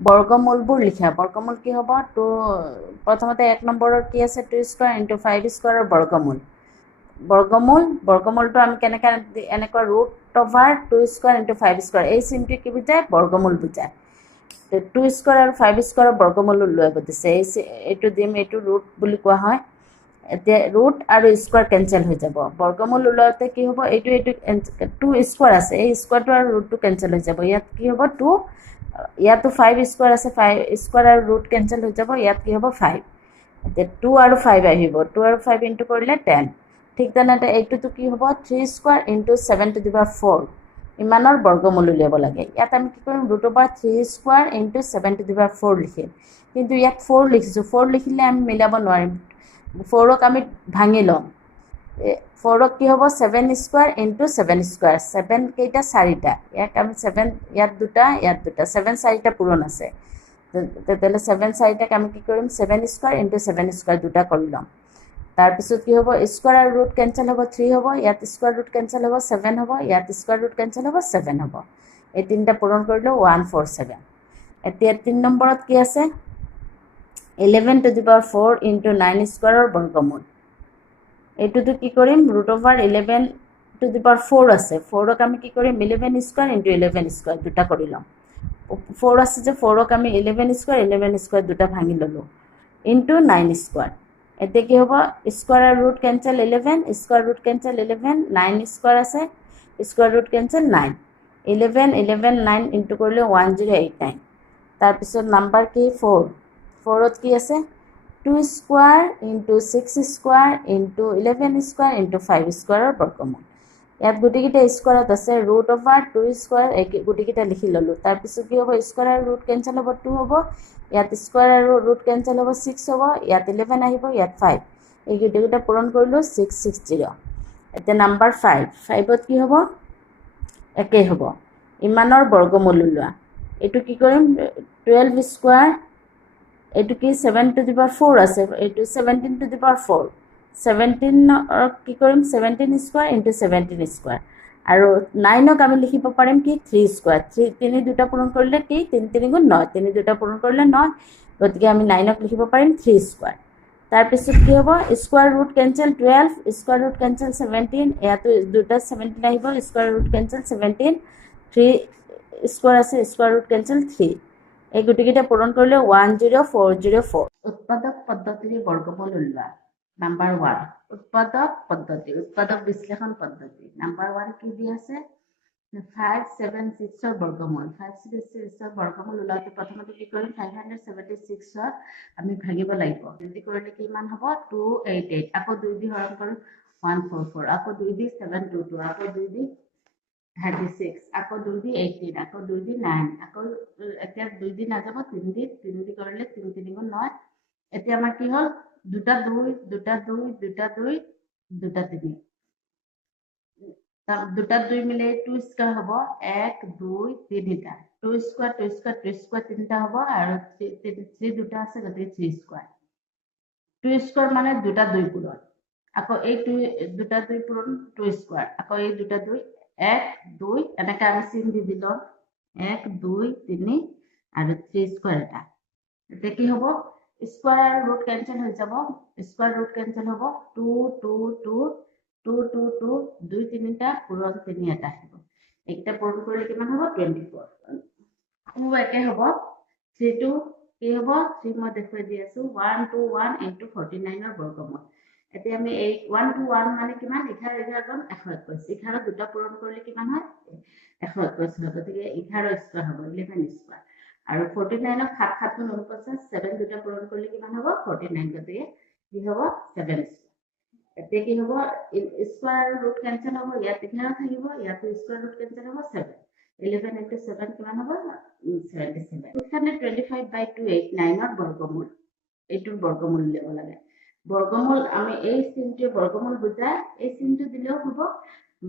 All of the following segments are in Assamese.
বৰ্গমূলবোৰ লিখা বৰ্গমূল কি হ'ব টু প্ৰথমতে 1 নম্বৰৰ কি আছে 2 স্কোৱাৰ ইনটু 5 স্কোৱাৰৰ বৰ্গমূলটো আমি কেনেকৈ এনেকুৱা √2 স্কোৱাৰ ইনটু 5 স্কোৱাৰ এই চিনটো কি বুজায় বৰ্গমূল বুজায় 2 স্কোৱাৰ আৰু 5 স্কোৱাৰৰ বৰ্গমূল উলিয়াব দিছে এইটো দিম এইটো ৰুট বুলি কোৱা হয় এতিয়া ৰুট আৰু স্কোৱাৰ কেঞ্চেল হৈ যাব বৰ্গমূল ওলাওঁতে কি হ'ব এইটো 2 স্কোৱাৰ আছে এই স্কোৱাৰটো আৰু ৰুটটো কেঞ্চেল হৈ যাব ইয়াত কি হ'ব 2 ইয়াতো 5 স্কোৱাৰ আছে 5 স্কোৱাৰ আৰু ৰুট কেঞ্চেল হৈ যাব ইয়াত কি হ'ব 5 এতিয়া 2 আৰু 5 আহিব 2 আৰু 5 ইনটু কৰিলে 10 ঠিক তেনেদৰে এইটোতো কি হ'ব 3 স্কোৱাৰ ইনটু 7⁴ ইমানৰ বৰ্গমূল উলিয়াব লাগে ইয়াত আমি কি কৰিম √3 স্কোৱাৰ ইনটু 7⁴ লিখিম কিন্তু ইয়াত 4 লিখিছোঁ 4 লিখিলে আমি মিলাব নোৱাৰিম 4ক আমি ভাঙি ল'ম 4ক কি হ'ব 7 স্কোৱাৰ ইনটু 7 স্কোৱাৰ 7 কেইটা 4টা ইয়াক আমি 7 ইয়াত 2টা ইয়াত 2টা 7 4টা পূৰণ আছে তেতিয়াহ'লে 7 4টাক আমি কি কৰিম 7 স্কোৱাৰ ইনটু 7 স্কোৱাৰ 2টা কৰি ল'ম তাৰপিছত কি হ'ব স্কোৱাৰ আৰু ৰুট কেঞ্চেল হ'ব 3 হ'ব ইয়াত স্কোৱাৰ ৰুট কেঞ্চেল হ'ব 7 হ'ব ইয়াত স্কোৱাৰ ৰুট কেঞ্চেল হ'ব 7 হ'ব এই তিনিটা পূৰণ কৰিলোঁ 147 এতিয়া 3 নম্বৰত কি আছে 11⁴ ইনটু 9 স্কোৱাৰৰ বৰ্গমূল এইটোতো কি কৰিম √11⁴ আছে 4ক আমি কি কৰিম 11 স্কোৱাৰ ইনটু 11 স্কোৱাৰ 2টা কৰি ল'ম 4 আছে যে 4ক আমি 11 স্কোৱাৰ 2টা ভাঙি ল'লোঁ ইনটু 9 স্কোৱাৰ এতিয়া কি হ'ব স্কোৱাৰ আৰু root cancel 11 square root cancel 11 9 square আছে স্কোৱাৰ ৰুট কেঞ্চেল 9 11 9 ইনটু কৰিলে 1089 তাৰপিছত নাম্বাৰ কি 4ত কি আছে 2 square into 6 square into 11 square into 5 স্কোৱাৰৰ বৰ্গমূল ইয়াত গোটেইকেইটা স্কোৱাৰত আছে √2 স্কোৱাৰ গোটেইকেইটা লিখি ল'লোঁ তাৰপিছত কি হ'ব স্কোৱাৰ আৰু ৰুট কেঞ্চেল হ'ব 2 হ'ব ইয়াত স্কোৱাৰ আৰু ৰুট কেঞ্চেল হ'ব 6 হ'ব ইয়াত 11 আহিব ইয়াত 5 এই গোটেইকেইটা পূৰণ কৰিলোঁ 660 এতিয়া নাম্বাৰ 5ত কি হ'ব একেই হ'ব ইমানৰ বৰ্গমূল ওলোৱা এইটো কি কৰিম 12 স্কোৱাৰ এইটো কি 7⁴ আছে এইটো 17⁴ 17ক কি কৰিম 17 স্কোৱাৰ ইনটু 17 স্কোৱাৰ আৰু 9ক আমি লিখিব পাৰিম কি 3 স্কোৱাৰ 3 দুটা পূৰণ কৰিলে কি 3 3 গুণ 9 3 দুটা পূৰণ কৰিলে 9 গতিকে আমি 9ক লিখিব পাৰিম 3 স্কোৱাৰ তাৰপিছত কি হ'ব square root cancel 12 square root cancel 17 ইয়াতো দুটা 17 আহিব স্কোৱাৰ ৰুট কেঞ্চেল 17 3 স্কোৱাৰ আছে স্কোৱাৰ ৰুট কেঞ্চেল 3 এই গোটেইকেইটা পূৰণ কৰিলে 10404 উৎপাদক পদ্ধতিৰে বৰ্গমূল উলিওৱা নাম্বাৰ 1 উৎপাদক বিশ্লেষণ পদ্ধতি নাম্বাৰ 1 কি দি আছে 576ৰ বৰ্গমূল 576ৰ বৰ্গমূল ওলাওঁতে প্ৰথমতে কি কৰিম 576ক আমি ভাঙিব লাগিব যদি কৰিলে কিমান হ'ব 288 আকৌ 2 দি হৰণ কৰিম 144 আকৌ 2 দি 722 আকৌ 2 দি 36 আকৌ 2 দি 18 আকৌ 2 দি 9 আকৌ এতিয়া 2 দি নাযাব 3 দি কৰিলে 3 3 গুণ 9 এতিয়া আমাৰ কি হ'ল 2টা 2 2টা 2 2টা 2 2টা 3 দুটা 2 মিলে 2 স্কোৱাৰ হ'ব 1 2 3টা 2 স্কোৱাৰ 2 স্কোৱাৰ 2 স্কোৱাৰ 3টা হ'ব আৰু 3 দুটা আছে গতিকে 3 স্কোৱাৰ 2 স্কোৱাৰ মানে দুটা 2 পূৰণ আকৌ এই 2টা 2 পূৰণ 2 স্কোৱাৰ আকৌ এই দুটা 2 1 2 এনেকৈ আমি চিন দি দিলোঁ 1 2 3 আৰু 3 স্কোৱাৰ এটা এতিয়া কি হ'ব স্কোৱাৰ আৰু ৰুট কেঞ্চেল হৈ যাব স্কোৱাৰ ৰুট কেঞ্চেল হ'ব 2 2 2 2 2 2 2 3টা পূৰণ 3 এটা আহিব এইকেইটা পূৰণ কৰিলে কিমান হ'ব 24 একে হ'ব 3 টো কি হ'ব 3 মই দেখুৱাই দি আছোঁ 121 ইনটু 49ৰ বৰ্গমূল এতিয়া আমি এই 121 মানে কিমান 11 গুণ 121 11 দুটা পূৰণ কৰিলে কিমান হয় 121 হয় গতিকে 11 স্কোৱাৰ হ'ব 11 স্কোৱাৰ আৰু 49ক 7 7 গুণ 49 7 দুটা পূৰণ কৰিলে কিমান হ'ব 49 গতিকে কি হ'ব 7 স্কোৱাৰ এতিয়া কি হ'ব স্কোৱাৰ আৰু ৰুট কেঞ্চেল হ'ব ইয়াত 11 থাকিব ইয়াতো স্কোৱাৰ ৰুট কেঞ্চেল হ'ব 7 11 ইনটু 7 কিমান হ'ব 77 625/289ৰ বৰ্গমূল এইটোৰ বৰ্গমূল উলিয়াব লাগে বৰ্গমূল আমি এই চিনটোৱে বৰ্গমূল বুজায় এই চিনটো দিলেও হ'ব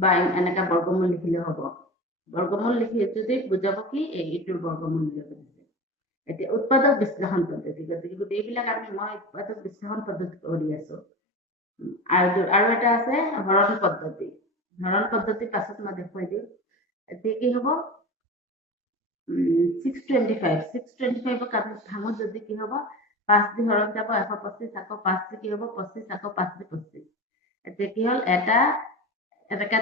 বা এনেকা বৰ্গমূল লিখিলেও হ'ব বৰ্গমূল লিখি যদি বুজাব কি এইটোৰ বৰ্গমূল উলিয়াব দিছে এতিয়া উৎপাদক বিশ্লেষণ পদ্ধতি গতিকে গোটেইবিলাক মই উৎপাদক বিশ্লেষণ পদ্ধতি কৰি আছোঁ আৰু এটা আছে হৰণ পদ্ধতি পাছত মই দেখুৱাই দিম এতিয়া কি হ'ব 625 625 আমি ভাঙো যদি কি হব 5 দি হৰণ যাব 125 আকৌ 5 দি কি হব 25 আকৌ 5 দি 25 এতিয়া কি হল এটা এটাকে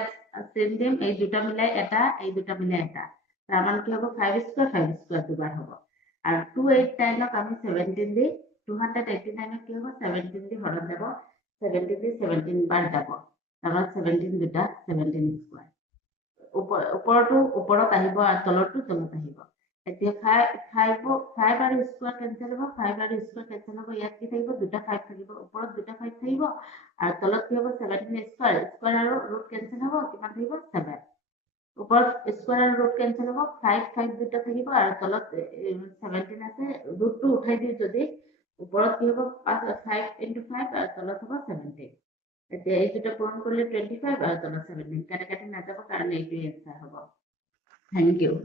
চেম দিম এই দুটা মিলাই এটা এই দুটা মিলাই এটা তাৰ মানে কি হব 5 স্কয়ার দুবার হব আর 289 আমি 17 দি 289 কি হব 17 দি হরণ যাব 17 দি 17 বার যাব তারপর 17 দুটা 17 স্কয়ার ওপৰত আহিব আৰু তলতো তলত আহিব এতিয়া 5 আৰু স্কয়াৰ কেনসেল হ'ব 5 আৰু স্কয়াৰ কেনসেল হ'ব ইয়াত কি থাকিব দুটা 5 থাকিব ওপৰত দুটা 5 থাকিব আৰু তলত কি হ'ব 17 স্কয়াৰ আৰু ৰুট কেনসেল হ'ব কিমান থাকিব 7 ওপৰত স্কয়াৰ আৰু ৰুট কেনসেল হ'ব 5 দুটা থাকিব আৰু তলত 17 আছে ৰুটটো উঠাই দিও যদি ওপৰত কি হ'ব 5 5 আৰু তলত হ'ব 17 এতিয়া এই দুটা পূৰণ কৰিলে 25 আৰু তলত 17 কাটা কাটি নাযাব কাৰণ এইটোৱে এনসাৰ হ'ব থ্যাংক ইউ